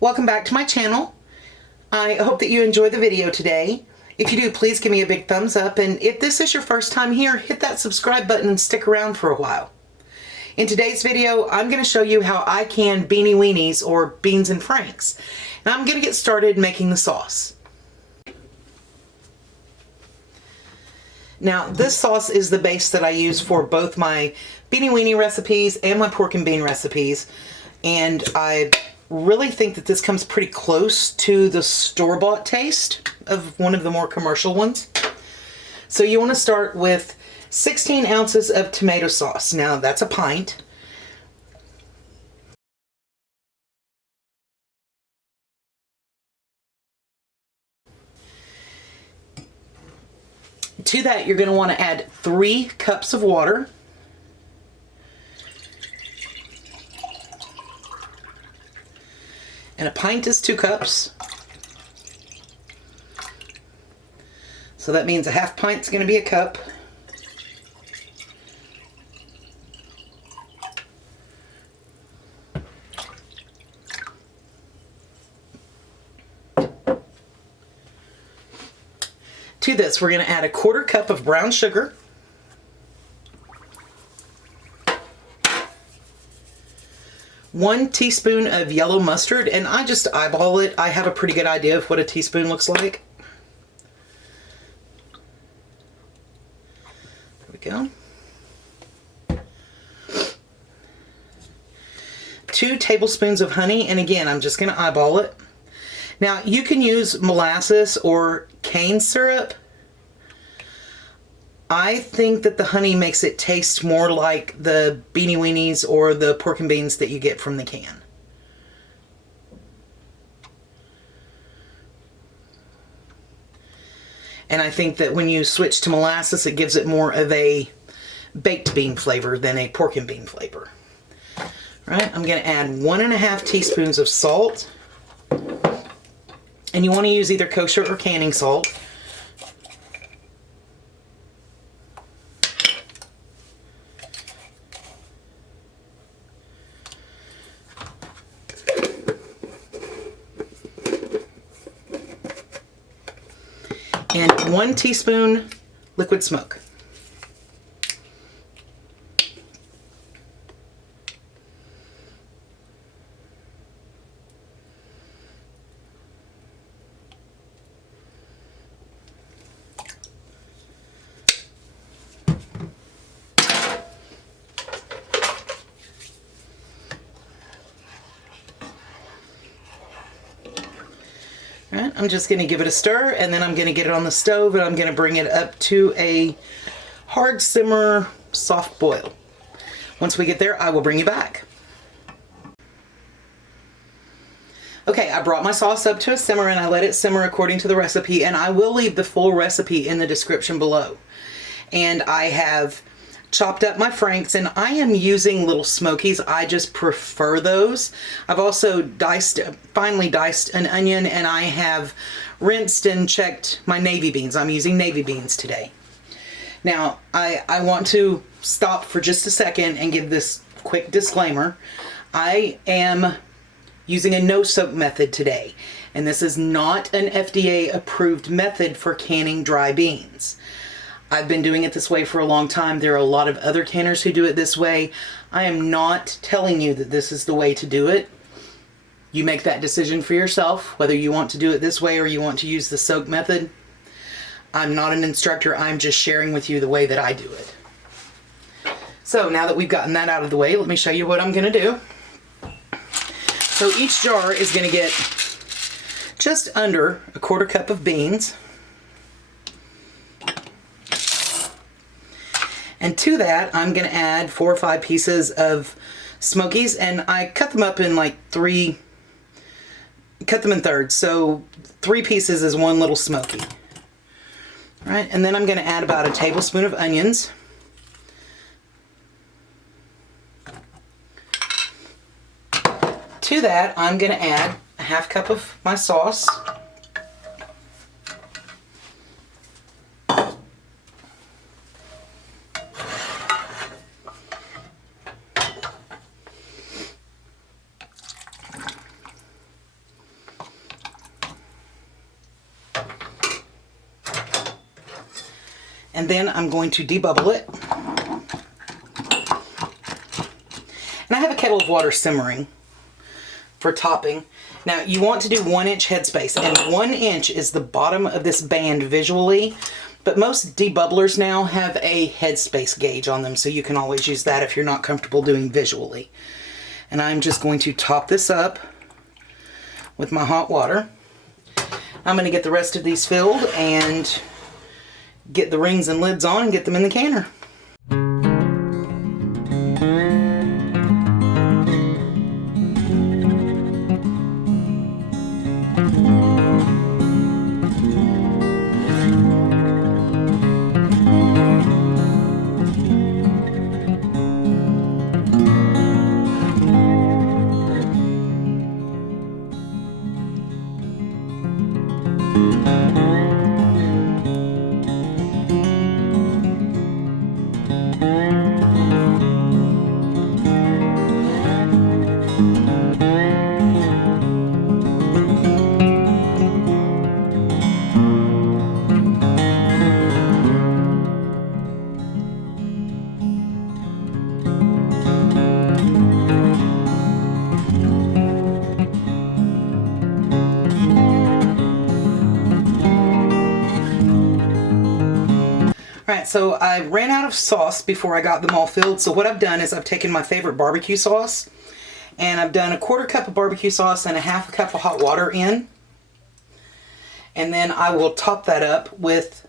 Welcome back to my channel. I hope that you enjoyed the video today. If you do, please give me a big thumbs up, and if this is your first time here, hit that subscribe button and stick around for a while. In today's video, I'm going to show you how I can beanie weenies, or beans and franks, and I'm going to get started making the sauce. Now, this sauce is the base that I use for both my beanie weenie recipes and my pork and bean recipes, and I really think that this comes pretty close to the store-bought taste of one of the more commercial ones. So you want to start with 16 ounces of tomato sauce. Now that's a pint. To that, you're going to want to add 3 cups of water. And a pint is 2 cups. So that means a half pint is going to be a cup. To this, we're going to add a 1/4 cup of brown sugar. 1 teaspoon of yellow mustard, and I just eyeball it. I have a pretty good idea of what a teaspoon looks like. There we go. 2 tablespoons of honey, and again, I'm just going to eyeball it. Now, you can use molasses or cane syrup. I think that the honey makes it taste more like the beanie weenies or the pork and beans that you get from the can. And I think that when you switch to molasses, it gives it more of a baked bean flavor than a pork and bean flavor. All right, I'm going to add 1½ teaspoons of salt. And you want to use either kosher or canning salt. And 1 teaspoon liquid smoke. Alright, I'm just going to give it a stir, and then I'm going to get it on the stove, and I'm going to bring it up to a hard simmer, soft boil. Once we get there, I will bring you back. Okay, I brought my sauce up to a simmer, and I let it simmer according to the recipe, and I will leave the full recipe in the description below. And I have chopped up my franks, and I am using little smokies. I just prefer those. I've also finely diced an onion, and I have rinsed and checked my navy beans. I'm using navy beans today. Now, I want to stop for just a second and give this quick disclaimer. I am using a no-soak method today, and this is not an FDA approved method for canning dry beans. I've been doing it this way for a long time. There are a lot of other canners who do it this way. I am not telling you that this is the way to do it. You make that decision for yourself, whether you want to do it this way or you want to use the soak method. I'm not an instructor. I'm just sharing with you the way that I do it. So now that we've gotten that out of the way, let me show you what I'm going to do. So each jar is going to get just under a 1/4 cup of beans. And to that, I'm going to add 4 or 5 pieces of smokies, and I cut them up in like cut them in thirds. So 3 pieces is 1 little smoky. All right, and then I'm going to add about a tablespoon of onions. To that, I'm going to add a 1/2 cup of my sauce. And then I'm going to debubble it. And I have a kettle of water simmering for topping. Now you want to do 1 inch headspace, and 1 inch is the bottom of this band visually, but most debubblers now have a headspace gauge on them, so you can always use that if you're not comfortable doing visually. And I'm just going to top this up with my hot water. I'm going to get the rest of these filled and get the rings and lids on and get them in the canner. Alright, so I ran out of sauce before I got them all filled, so what I've done is I've taken my favorite barbecue sauce, and I've done 1/4 cup of barbecue sauce and 1/2 cup of hot water in, and then I will top that up with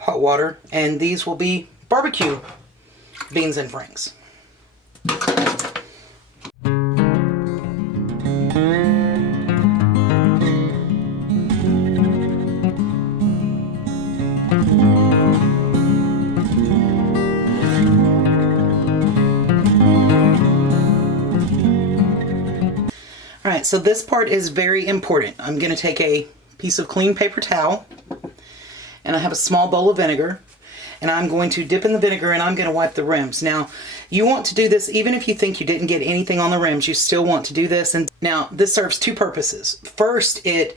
hot water, and these will be barbecue beans and franks. Alright, so this part is very important. I'm going to take a piece of clean paper towel, and I have a small bowl of vinegar, and I'm going to dip in the vinegar and I'm going to wipe the rims. Now, you want to do this even if you think you didn't get anything on the rims, you still want to do this. And now, this serves 2 purposes. First, it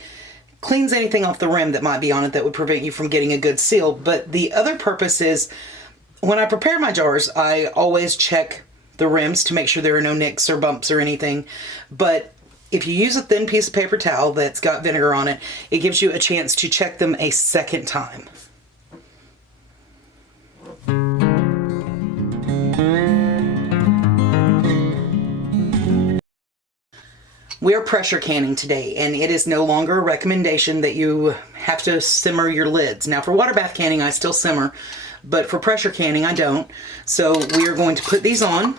cleans anything off the rim that might be on it that would prevent you from getting a good seal, but the other purpose is when I prepare my jars, I always check the rims to make sure there are no nicks or bumps or anything, but if you use a thin piece of paper towel that's got vinegar on it, it gives you a chance to check them a second time. We are pressure canning today, and it is no longer a recommendation that you have to simmer your lids. Now for water bath canning, I still simmer, but for pressure canning, I don't. So we are going to put these on.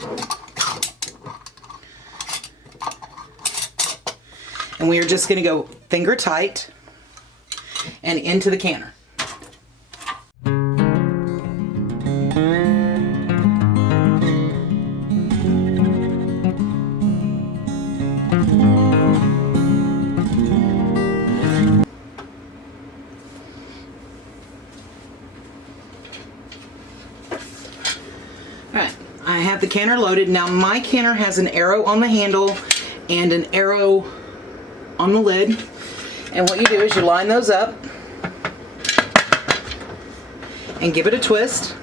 And we are just going to go finger tight and into the canner. Alright, I have the canner loaded. Now my canner has an arrow on the handle and an arrow on the lid, and what you do is you line those up and give it a twist.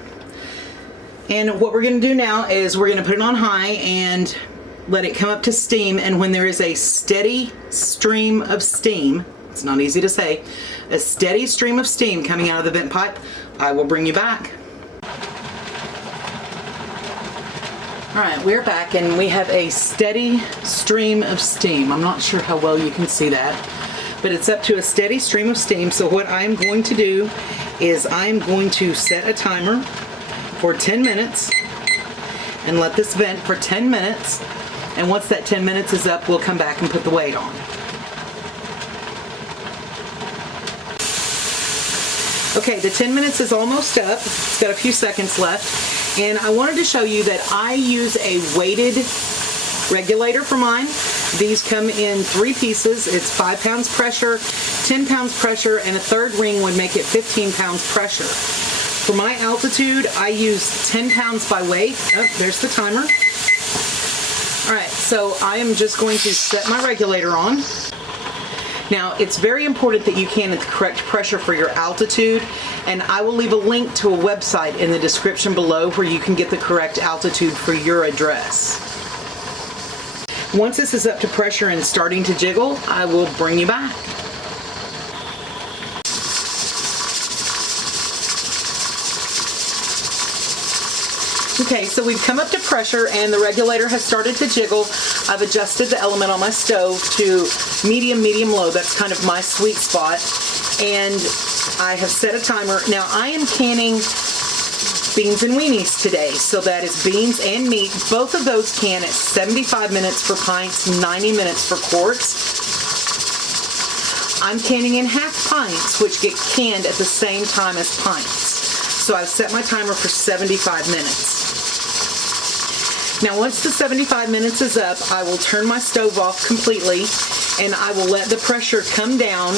And what we're going to do now is we're going to put it on high and let it come up to steam, and when there is a steady stream of steam, it's not easy to say, a steady stream of steam coming out of the vent pipe, I will bring you back. Alright, we're back and we have a steady stream of steam. I'm not sure how well you can see that, but it's up to a steady stream of steam. So what I'm going to do is I'm going to set a timer for 10 minutes and let this vent for 10 minutes. And once that 10 minutes is up, we'll come back and put the weight on. Okay, the 10 minutes is almost up. It's got a few seconds left. And I wanted to show you that I use a weighted regulator for mine. These come in 3 pieces. It's 5 pounds pressure, 10 pounds pressure, and a third ring would make it 15 pounds pressure. For my altitude, I use 10 pounds by weight. Oh, there's the timer. All right, so I am just going to set my regulator on. Now, it's very important that you can at the correct pressure for your altitude, and I will leave a link to a website in the description below where you can get the correct altitude for your address. Once this is up to pressure and starting to jiggle, I will bring you back. Okay, so we've come up to pressure and the regulator has started to jiggle. I've adjusted the element on my stove to medium, medium-low. That's kind of my sweet spot. And I have set a timer. Now, I am canning beans and weenies today. So that is beans and meat. Both of those can at 75 minutes for pints, 90 minutes for quarts. I'm canning in half pints, which get canned at the same time as pints. So I've set my timer for 75 minutes. Now once the 75 minutes is up, I will turn my stove off completely and I will let the pressure come down.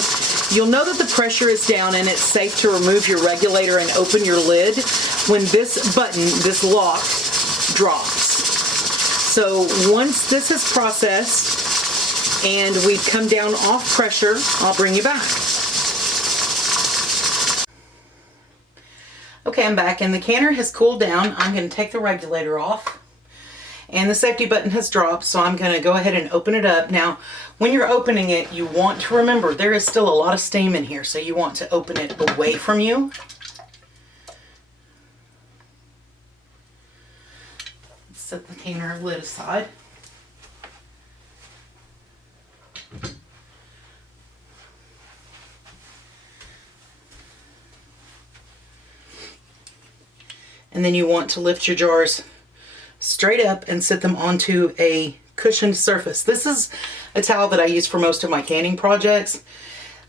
You'll know that the pressure is down and it's safe to remove your regulator and open your lid when this button, this lock, drops. So once this is processed and we've come down off pressure, I'll bring you back. Okay, I'm back and the canner has cooled down. I'm going to take the regulator off. And the safety button has dropped, so I'm going to go ahead and open it up. Now, when you're opening it, you want to remember there is still a lot of steam in here, so you want to open it away from you. Set the canner lid aside. And then you want to lift your jars straight up and set them onto a cushioned surface. This is a towel that I use for most of my canning projects.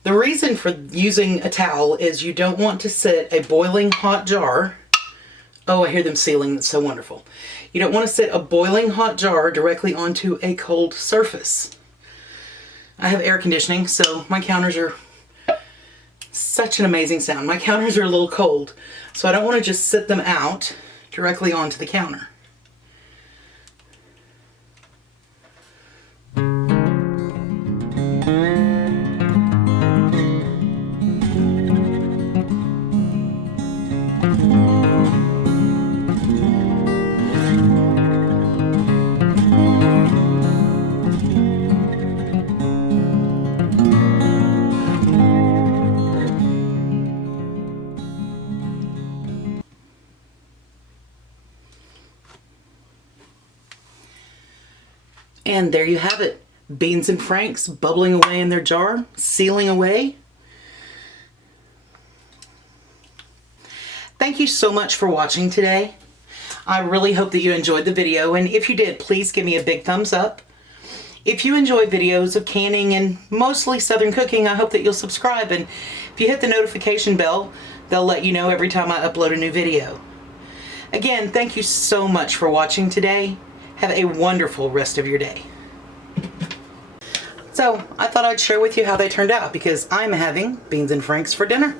The reason for using a towel is you don't want to set a boiling hot jar. Oh, I hear them sealing. That's so wonderful. You don't want to set a boiling hot jar directly onto a cold surface. I have air conditioning, so my counters are such an amazing sound. My counters are a little cold, so I don't want to just set them out directly onto the counter. And there you have it. Beans and Franks bubbling away in their jar, sealing away. Thank you so much for watching today. I really hope that you enjoyed the video, and if you did, please give me a big thumbs up. If you enjoy videos of canning and mostly Southern cooking, I hope that you'll subscribe, and if you hit the notification bell, they'll let you know every time I upload a new video. Again, thank you so much for watching today. Have a wonderful rest of your day. So, I thought I'd share with you how they turned out because I'm having beans and Franks for dinner.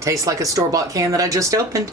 Tastes like a store-bought can that I just opened.